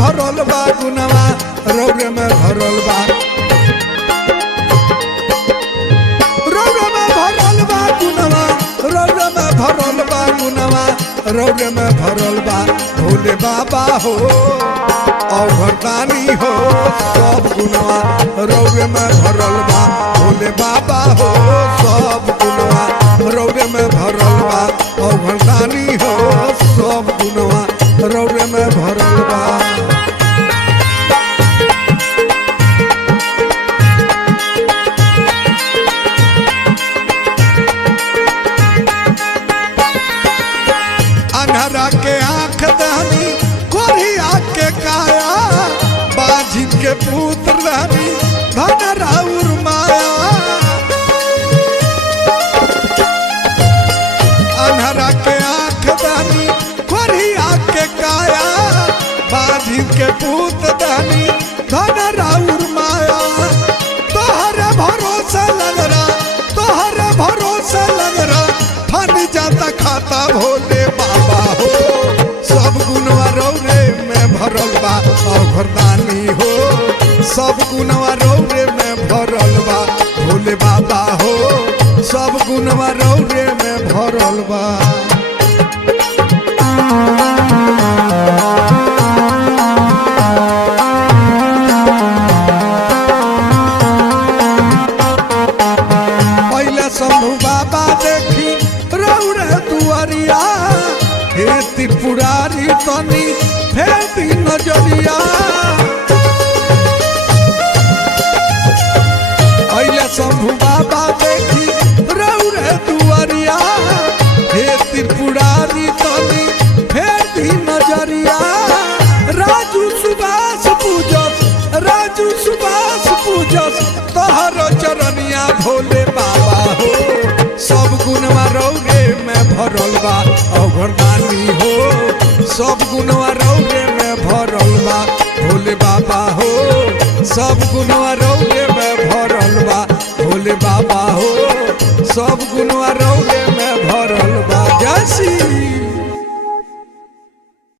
भरल बा गुनवा रौरे में भरल बा रौरे में भरल बा गुनवा रौरे में भरल बा गुनवा रौरे में भरल बा भोले बाबा हो अवघरदानी हो सब गुनवा रौरे में भरल बा भोले बाबा हो सब गुनवा रौरे में भरल बा अवघरदानी हो सब गुनवा रौरे में भरल बा अन्हरा के आँख दानी कोरिया के काया बाजी के पुत्र रानी धन राउर माया अन्हरा के आँख दानी कोरिया के काया बाजी के पुत्र दानी धन राउर माया तोहरे भरोसा लग रहा तोहरे भरोसा लग रहा फन जाता खाता भोले बाबा हो सब गुनवा रौरे में भरल बा अवघरदानी हो सब गुनवा रौरे में भरल बा भोले बाबा हो सब गुनवा रौरे में भरल बा पहले शंभू बाबा देखी रौरे दुआरिया हे त्रिपुरारी तनी फेरी नजरिया पहले शंभू बाबा देखी रौरे दुआरिया हे त्रिपुरारी तनी फेरी नजरिया राजू सुभाष पूजस तोहर चरनिया भोले बाबा हो सब गुनवा रौरे में भरल बा अवघरदानी हो सब गुनवा रौरे में भरल बा भोले बाबा हो सब गुनवा रौरे में भरल बा भोले बाबा हो सब गुनवा रौरे में भरल बा जय श्री